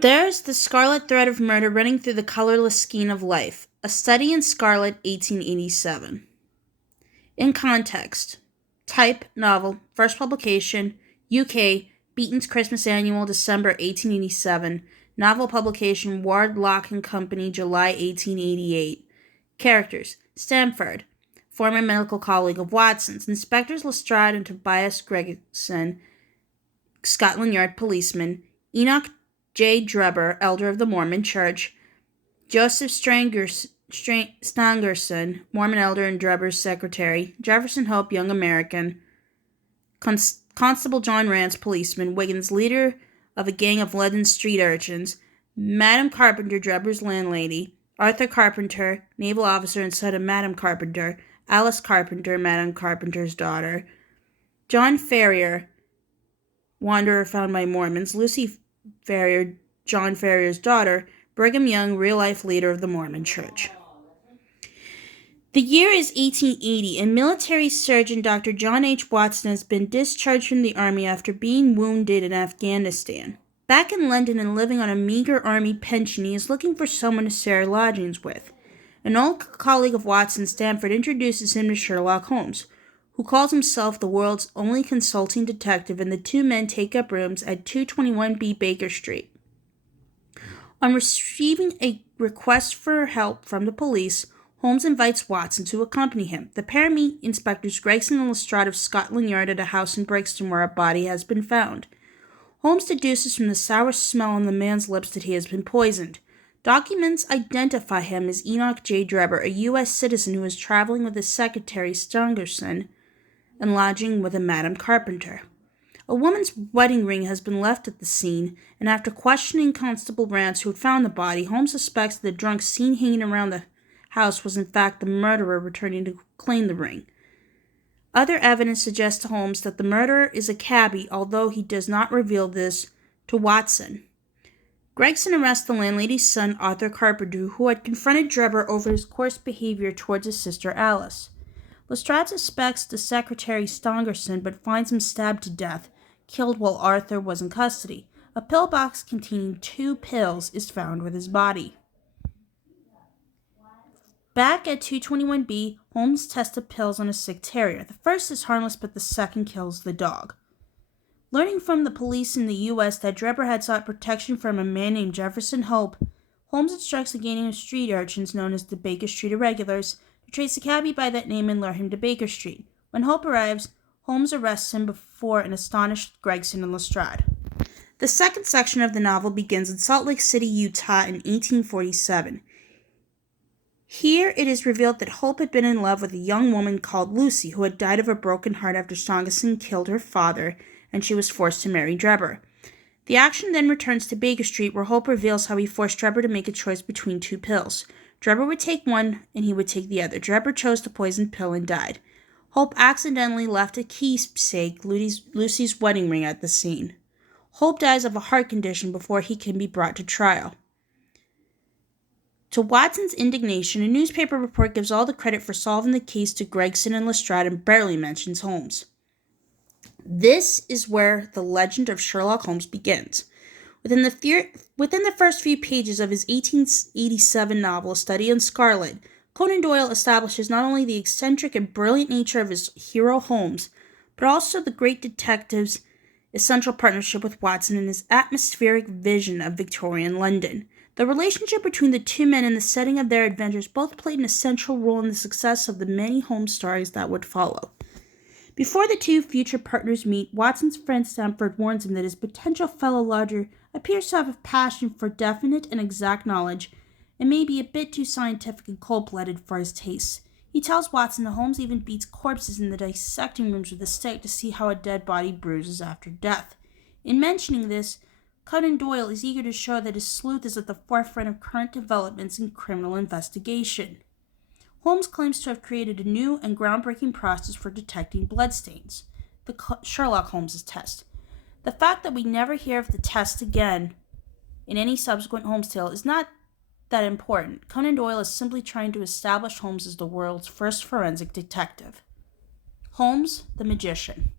There's the scarlet thread of murder running through the colorless skein of life. A Study in Scarlet, 1887. In context. Type, novel, first publication, UK, Beaton's Christmas Annual, December 1887. Novel publication, Ward Lock and Company, July 1888. Characters: Stamford, former medical colleague of Watson's; Inspectors Lestrade and Tobias Gregson, Scotland Yard policeman; Enoch J. Drebber, elder of the Mormon Church; Joseph Stangerson, Mormon elder and Drebber's secretary; Jefferson Hope, young American; Constable John Rance, policeman; Wiggins, leader of a gang of London street urchins; Madam Carpenter, Drebber's landlady; Arthur Carpenter, naval officer and son of Madam Carpenter; Alice Carpenter, Madam Carpenter's daughter; John Ferrier, wanderer found by Mormons; Lucy Ferrier, John Ferrier's daughter; Brigham Young, real-life leader of the Mormon Church. The year is 1880, and military surgeon Dr. John H. Watson has been discharged from the army after being wounded in Afghanistan. Back in London and living on a meager army pension, he is looking for someone to share lodgings with. An old colleague of Watson, Stamford, introduces him to Sherlock Holmes, who calls himself the world's only consulting detective, and the two men take up rooms at 221B Baker Street. On receiving a request for help from the police, Holmes invites Watson to accompany him. The pair meet Inspectors Gregson and Lestrade of Scotland Yard at a house in Brixton where a body has been found. Holmes deduces from the sour smell on the man's lips that he has been poisoned. Documents identify him as Enoch J. Drebber, a U.S. citizen who is traveling with his secretary Stangerson and lodging with a Madam Carpenter. A woman's wedding ring has been left at the scene, and after questioning Constable Rance, who had found the body, Holmes suspects that the drunk seen hanging around the house was in fact the murderer returning to claim the ring. Other evidence suggests to Holmes that the murderer is a cabbie, although he does not reveal this to Watson. Gregson arrests the landlady's son, Arthur Carpenter, who had confronted Drebber over his coarse behavior towards his sister Alice. Lestrade suspects the secretary Stangerson, but finds him stabbed to death, killed while Arthur was in custody. A pillbox containing 2 pills is found with his body. Back at 221B, Holmes tests the pills on a sick terrier. The first is harmless, but the second kills the dog. Learning from the police in the U.S. that Drebber had sought protection from a man named Jefferson Hope, Holmes instructs a gang of street urchins known as the Baker Street Irregulars to trace the cabbie by that name and lure him to Baker Street. When Hope arrives, Holmes arrests him before an astonished Gregson and Lestrade. The second section of the novel begins in Salt Lake City, Utah in 1847. Here it is revealed that Hope had been in love with a young woman called Lucy, who had died of a broken heart after Stangerson killed her father, and she was forced to marry Drebber. The action then returns to Baker Street, where Hope reveals how he forced Drebber to make a choice between 2 pills. Drebber would take one, and he would take the other. Drebber chose the poisoned pill and died. Hope accidentally left a keepsake, Lucy's wedding ring, at the scene. Hope dies of a heart condition before he can be brought to trial. To Watson's indignation, a newspaper report gives all the credit for solving the case to Gregson and Lestrade and barely mentions Holmes. This is where the legend of Sherlock Holmes begins. Within the first few pages of his 1887 novel, A Study in Scarlet, Conan Doyle establishes not only the eccentric and brilliant nature of his hero Holmes, but also the great detective's essential partnership with Watson and his atmospheric vision of Victorian London. The relationship between the two men and the setting of their adventures both played an essential role in the success of the many Holmes stories that would follow. Before the two future partners meet, Watson's friend Stamford warns him that his potential fellow lodger appears to have a passion for definite and exact knowledge, and may be a bit too scientific and cold-blooded for his tastes. He tells Watson that Holmes even beats corpses in the dissecting rooms with a stick to see how a dead body bruises after death. In mentioning this, Conan Doyle is eager to show that his sleuth is at the forefront of current developments in criminal investigation. Holmes claims to have created a new and groundbreaking process for detecting bloodstains, the Sherlock Holmes test. The fact that we never hear of the test again in any subsequent Holmes tale is not that important. Conan Doyle is simply trying to establish Holmes as the world's first forensic detective. Holmes, the magician.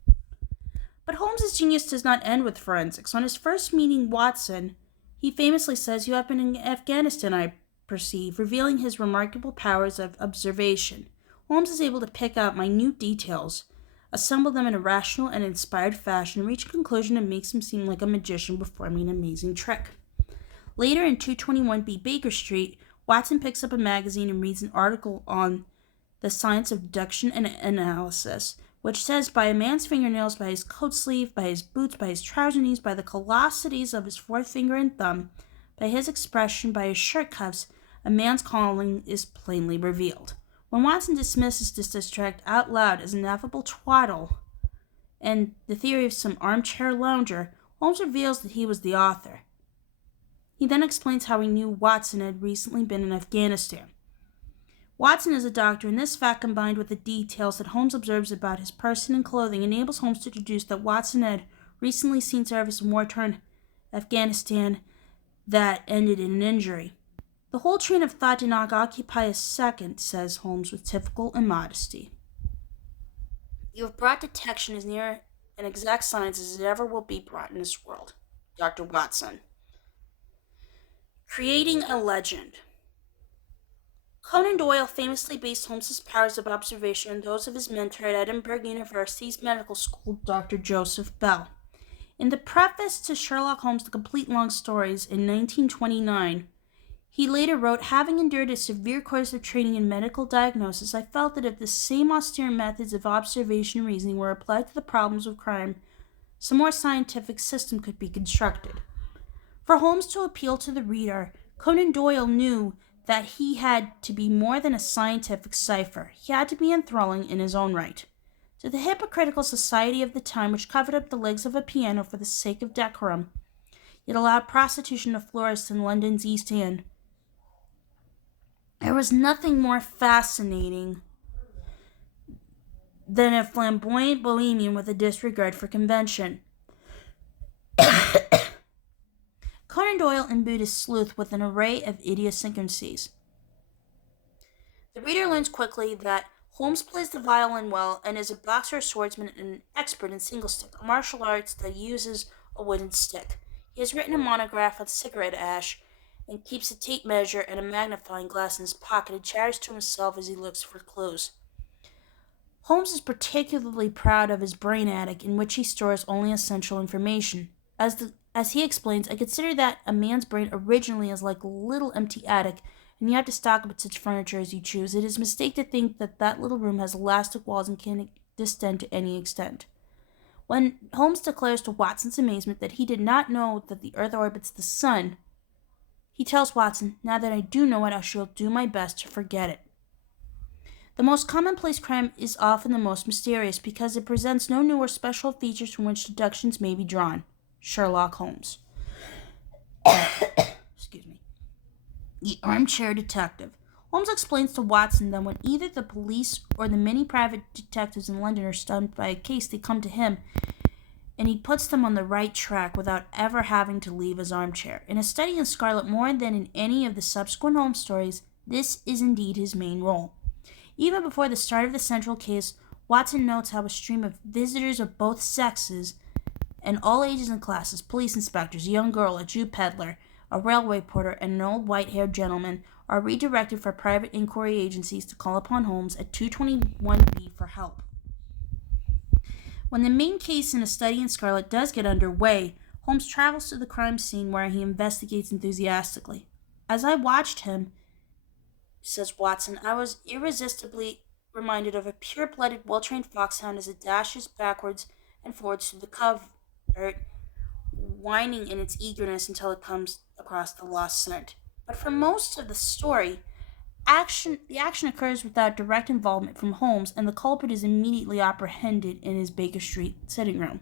But Holmes' genius does not end with forensics. On his first meeting Watson, He famously says, "You have been in Afghanistan, I perceive," revealing his remarkable powers of observation. Holmes is able to pick out minute details, assemble them in a rational and inspired fashion, and reach a conclusion that makes him seem like a magician performing an amazing trick. Later in 221B Baker Street, Watson picks up a magazine and reads an article on the science of deduction and analysis, which says by a man's fingernails, by his coat sleeve, by his boots, by his trouser knees, by the callosities of his forefinger and thumb, by his expression, by his shirt cuffs, a man's calling is plainly revealed. When Watson dismisses this distract out loud as ineffable twaddle and the theory of some armchair lounger, Holmes reveals that he was the author. He then explains how he knew Watson had recently been in Afghanistan. Watson is a doctor, and this fact, combined with the details that Holmes observes about his person and clothing, enables Holmes to deduce that Watson had recently seen service in war-torn Afghanistan that ended in an injury. "The whole train of thought did not occupy a second," says Holmes with typical immodesty. "You have brought detection as near an exact science as it ever will be brought in this world, Dr. Watson." Creating a legend. Conan Doyle famously based Holmes's powers of observation on those of his mentor at Edinburgh University's medical school, Dr. Joseph Bell. In the preface to Sherlock Holmes: The Complete Long Stories in 1929, he later wrote, "Having endured a severe course of training in medical diagnosis, I felt that if the same austere methods of observation and reasoning were applied to the problems of crime, some more scientific system could be constructed." For Holmes to appeal to the reader, Conan Doyle knew that he had to be more than a scientific cipher. He had to be enthralling in his own right. To the hypocritical society of the time, which covered up the legs of a piano for the sake of decorum, yet allowed prostitution to flourish in London's East End, there was nothing more fascinating than a flamboyant bohemian with a disregard for convention. Conan Doyle imbued his sleuth with an array of idiosyncrasies. The reader learns quickly that Holmes plays the violin well and is a boxer, swordsman, and an expert in single-stick, a martial arts that uses a wooden stick. He has written a monograph on cigarette ash and keeps a tape measure and a magnifying glass in his pocket and chatters to himself as he looks for clues. Holmes is particularly proud of his brain attic, in which he stores only essential information. As he explains, "I consider that a man's brain originally is like a little empty attic, and you have to stock it with such furniture as you choose. It is a mistake to think that that little room has elastic walls and can distend to any extent." When Holmes declares to Watson's amazement that he did not know that the Earth orbits the Sun, he tells Watson, "Now that I do know it, I shall do my best to forget it." The most commonplace crime is often the most mysterious because it presents no new or special features from which deductions may be drawn. Sherlock Holmes. Excuse me. The armchair detective. Holmes explains to Watson that when either the police or the many private detectives in London are stunned by a case, they come to him, and he puts them on the right track without ever having to leave his armchair. In A Study in Scarlet, more than in any of the subsequent Holmes stories, this is indeed his main role. Even before the start of the central case, Watson notes how a stream of visitors of both sexes and all ages and classes, police inspectors, a young girl, a Jew peddler, a railway porter, and an old white-haired gentleman, are redirected for private inquiry agencies to call upon Holmes at 221B for help. When the main case in A Study in Scarlet does get underway, Holmes travels to the crime scene where he investigates enthusiastically. "As I watched him," says Watson, "I was irresistibly reminded of a pure-blooded, well-trained foxhound as it dashes backwards and forwards through the covert, whining in its eagerness until it comes across the lost scent." But for most of the story, the action occurs without direct involvement from Holmes, and the culprit is immediately apprehended in his Baker Street sitting room.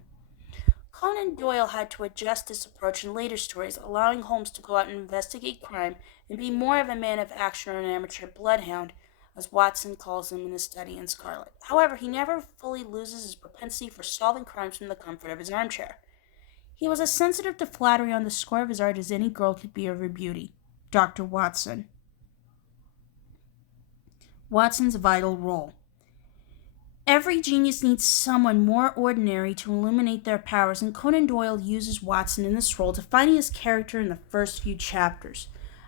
Conan Doyle had to adjust this approach in later stories, allowing Holmes to go out and investigate crime and be more of a man of action or an amateur bloodhound, as Watson calls him in His Study in Scarlet. However, he never fully loses his propensity for solving crimes from the comfort of his armchair. He was as sensitive to flattery on the score of his art as any girl could be of her beauty. Dr. Watson. Watson's vital role. Every genius needs someone more ordinary to illuminate their powers, and Conan Doyle uses Watson in this role, defining his character in the first few chapters.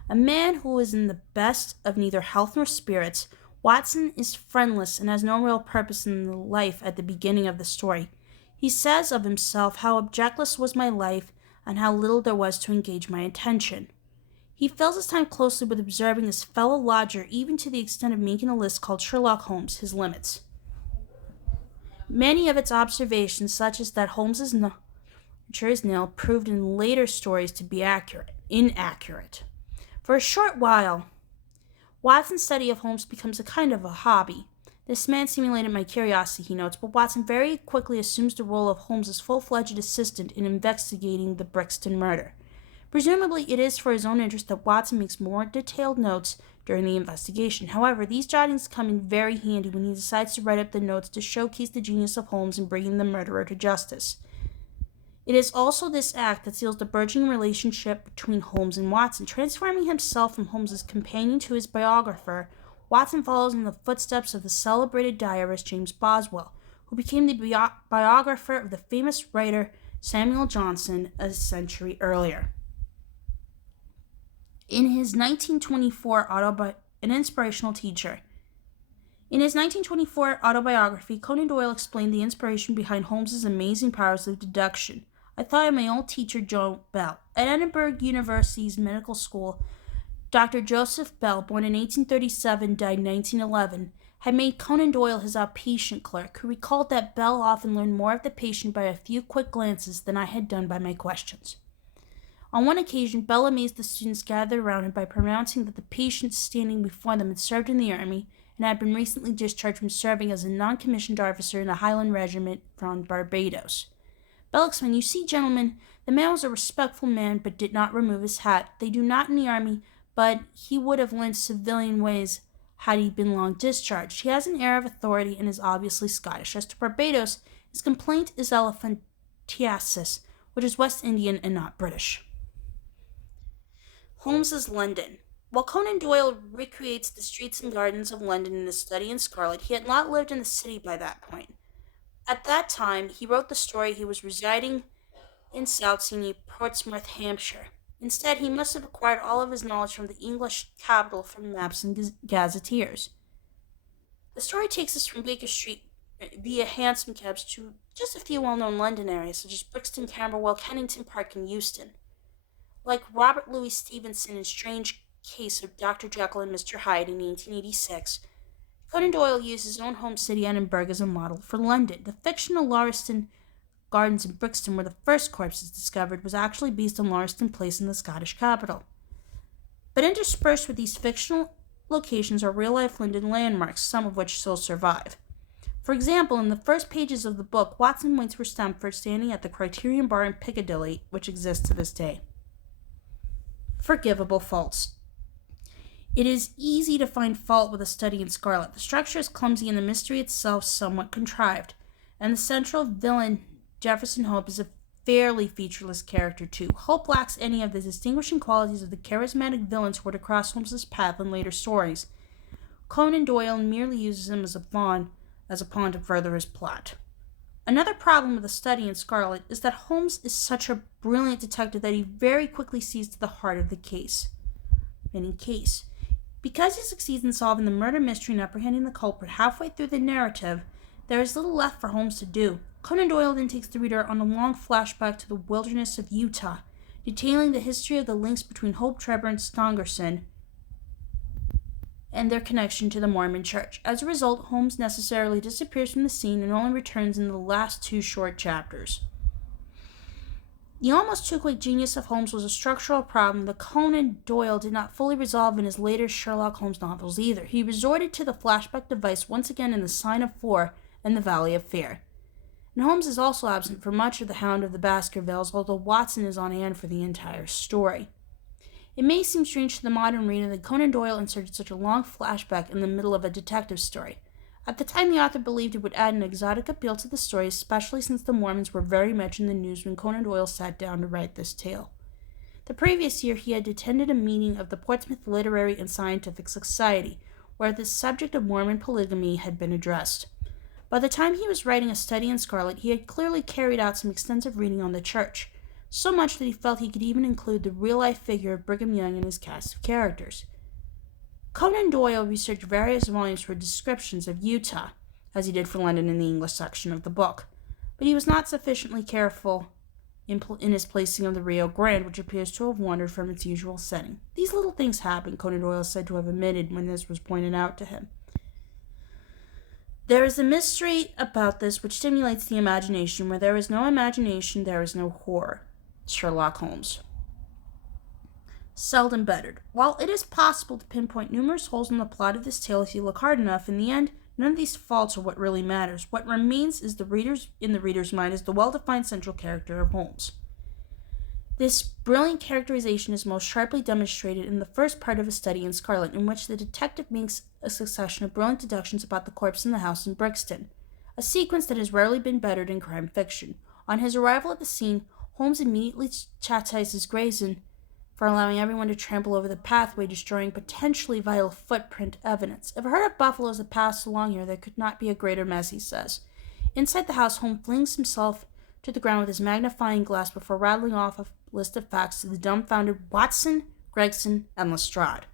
A man who is in the best of neither health nor spirits, Watson is friendless and has no real purpose in life at the beginning of the story. He says of himself how objectless was my life and how little there was to engage my attention. He fills his time closely with observing his fellow lodger, even to the extent of making a list called Sherlock Holmes, his limits. Many of its observations, such as that Holmes's nature is nil, proved in later stories to be inaccurate. For a short while, Watson's study of Holmes becomes a kind of a hobby. This man stimulated my curiosity, he notes, but Watson very quickly assumes the role of Holmes's full-fledged assistant in investigating the Brixton murder. Presumably, it is for his own interest that Watson makes more detailed notes during the investigation. However, these jottings come in very handy when he decides to write up the notes to showcase the genius of Holmes in bringing the murderer to justice. It is also this act that seals the burgeoning relationship between Holmes and Watson. Transforming himself from Holmes's companion to his biographer, Watson follows in the footsteps of the celebrated diarist James Boswell, who became the biographer of the famous writer Samuel Johnson a century earlier. In his 1924 An Inspirational Teacher. In his 1924 autobiography, Conan Doyle explained the inspiration behind Holmes's amazing powers of deduction. I thought of my old teacher, Joe Bell. At Edinburgh University's medical school, Dr. Joseph Bell, born in 1837, died in 1911, had made Conan Doyle his outpatient clerk, who recalled that Bell often learned more of the patient by a few quick glances than I had done by my questions. On one occasion, Bell amazed the students gathered around him by pronouncing that the patient standing before them had served in the army and had been recently discharged from serving as a non-commissioned officer in the Highland Regiment from Barbados. Bell explained, "You see, gentlemen, the man was a respectful man, but did not remove his hat. They do not in the army, but he would have learned civilian ways had he been long discharged. He has an air of authority and is obviously Scottish. As to Barbados, his complaint is elephantiasis, which is West Indian and not British." Holmes's London. While Conan Doyle recreates the streets and gardens of London in his study in Scarlet, he had not lived in the city by that point. At that time, he wrote the story he was residing in Southsea near Portsmouth, Hampshire. Instead, he must have acquired all of his knowledge from the English capital from maps and gazetteers. The story takes us from Baker Street via hansom cabs to just a few well-known London areas, such as Brixton, Camberwell, Kennington Park, and Euston. Like Robert Louis Stevenson in Strange Case of Dr. Jekyll and Mr. Hyde in 1886, Conan Doyle used his own home city, Edinburgh, as a model for London. The fictional Lauriston Gardens in Brixton, where the first corpse is discovered, was actually based on Lauriston Place in the Scottish capital. But interspersed with these fictional locations are real-life London landmarks, some of which still survive. For example, in the first pages of the book, Watson waits for Stamford standing at the Criterion Bar in Piccadilly, which exists to this day. Forgivable faults. It is easy to find fault with a study in Scarlet. The structure is clumsy and the mystery itself somewhat contrived, and the central villain, Jefferson Hope, is a fairly featureless character too. Hope lacks any of the distinguishing qualities of the charismatic villains who were to cross Holmes's path in later stories. Conan Doyle merely uses him as a pawn to further his plot. Another problem with the study in Scarlet is that Holmes is such a brilliant detective that he very quickly sees to the heart of the case. Because he succeeds in solving the murder mystery and apprehending the culprit halfway through the narrative, there is little left for Holmes to do. Conan Doyle then takes the reader on a long flashback to the wilderness of Utah, detailing the history of the links between Hope, Trevor, and Stangerson and their connection to the Mormon Church. As a result, Holmes necessarily disappears from the scene and only returns in the last two short chapters. The almost too quick genius of Holmes was a structural problem that Conan Doyle did not fully resolve in his later Sherlock Holmes novels either. He resorted to the flashback device once again in The Sign of Four and The Valley of Fear. And Holmes is also absent for much of The Hound of the Baskervilles, although Watson is on hand for the entire story. It may seem strange to the modern reader that Conan Doyle inserted such a long flashback in the middle of a detective story. At the time, the author believed it would add an exotic appeal to the story, especially since the Mormons were very much in the news when Conan Doyle sat down to write this tale. The previous year, he had attended a meeting of the Portsmouth Literary and Scientific Society, where the subject of Mormon polygamy had been addressed. By the time he was writing A Study in Scarlet, he had clearly carried out some extensive reading on the church, so much that he felt he could even include the real-life figure of Brigham Young in his cast of characters. Conan Doyle researched various volumes for descriptions of Utah, as he did for London in the English section of the book, but he was not sufficiently careful in his placing of the Rio Grande, which appears to have wandered from its usual setting. These little things happen, Conan Doyle is said to have admitted when this was pointed out to him. There is a mystery about this which stimulates the imagination. Where there is no imagination, there is no horror. Sherlock Holmes. Seldom bettered. While it is possible to pinpoint numerous holes in the plot of this tale if you look hard enough, in the end, none of these faults are what really matters. What remains is the reader's mind is the well-defined central character of Holmes. This brilliant characterization is most sharply demonstrated in the first part of A Study in Scarlet, in which the detective makes a succession of brilliant deductions about the corpse in the house in Brixton, a sequence that has rarely been bettered in crime fiction. On his arrival at the scene, Holmes immediately chastises Grayson for allowing everyone to trample over the pathway, destroying potentially vital footprint evidence. If a herd of buffaloes had passed along here, there could not be a greater mess, he says. Inside the house, Holmes flings himself to the ground with his magnifying glass before rattling off a list of facts to the dumbfounded Watson, Gregson, and Lestrade.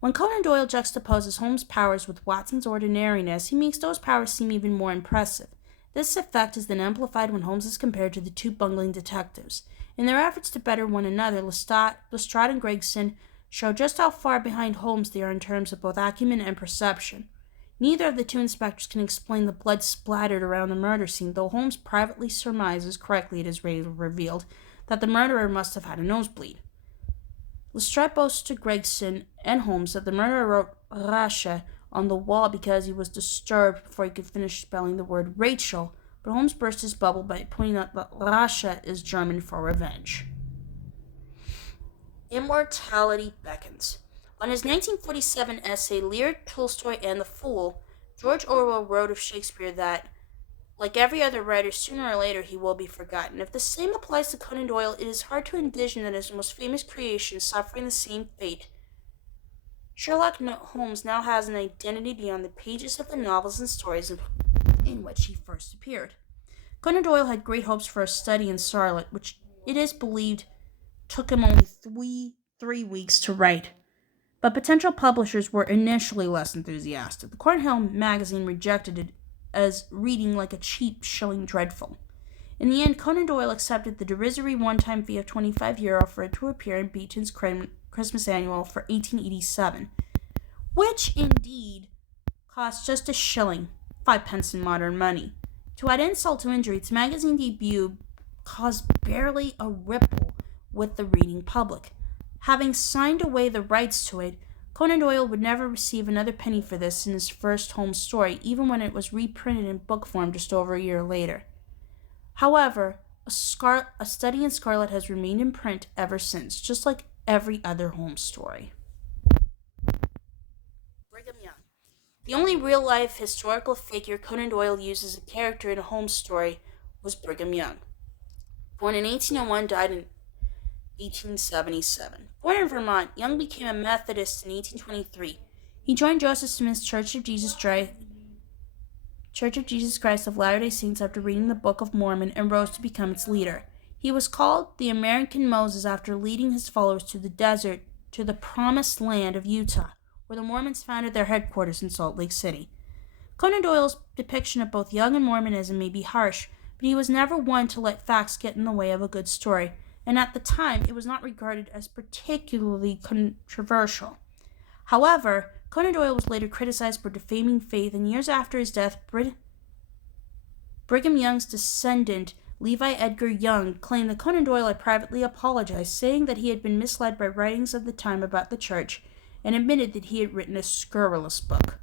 When Conan Doyle juxtaposes Holmes' powers with Watson's ordinariness, he makes those powers seem even more impressive. This effect is then amplified when Holmes is compared to the two bungling detectives. In their efforts to better one another, Lestrade and Gregson show just how far behind Holmes they are in terms of both acumen and perception. Neither of the two inspectors can explain the blood splattered around the murder scene, though Holmes privately surmises, correctly it is revealed, that the murderer must have had a nosebleed. Lestrade boasts to Gregson and Holmes that the murderer wrote Rasha on the wall because he was disturbed before he could finish spelling the word Rachel, but Holmes burst his bubble by pointing out that Rasha is German for revenge. Immortality beckons. On his 1947 essay, Lear, Tolstoy, and the Fool, George Orwell wrote of Shakespeare that, like every other writer, sooner or later he will be forgotten. If the same applies to Conan Doyle, it is hard to envision that his most famous creation is suffering the same fate. Sherlock Holmes now has an identity beyond the pages of the novels and stories in which he first appeared. Conan Doyle had great hopes for A Study in Scarlet, which it is believed took him only three weeks to write. But potential publishers were initially less enthusiastic. The Cornhill magazine rejected it as reading like a cheap shilling dreadful. In the end, Conan Doyle accepted the derisory one-time fee of €25 for it to appear in Beeton's Christmas Annual for 1887, which indeed cost just a shilling, 5 pence in modern money. To add insult to injury, its magazine debut caused barely a ripple with the reading public. Having signed away the rights to it, Conan Doyle would never receive another penny for this in his first Holmes story, even when it was reprinted in book form just over a year later. However, A Study in Scarlet has remained in print ever since, just like every other Holmes story. Brigham Young. The only real-life historical figure Conan Doyle used as a character in a Holmes story was Brigham Young. Born in 1801, died in 1877. Born in Vermont, Young became a Methodist in 1823. He joined Joseph Smith's Church of Jesus Christ of Latter-day Saints after reading the Book of Mormon and rose to become its leader. He was called the American Moses after leading his followers to the desert, to the promised land of Utah, where the Mormons founded their headquarters in Salt Lake City. Conan Doyle's depiction of both Young and Mormonism may be harsh, but he was never one to let facts get in the way of a good story, and at the time it was not regarded as particularly controversial. However, Conan Doyle was later criticized for defaming faith, and years after his death, Brigham Young's descendant, Levi Edgar Young, claimed that Conan Doyle had privately apologized, saying that he had been misled by writings of the time about the church, and admitted that he had written a scurrilous book.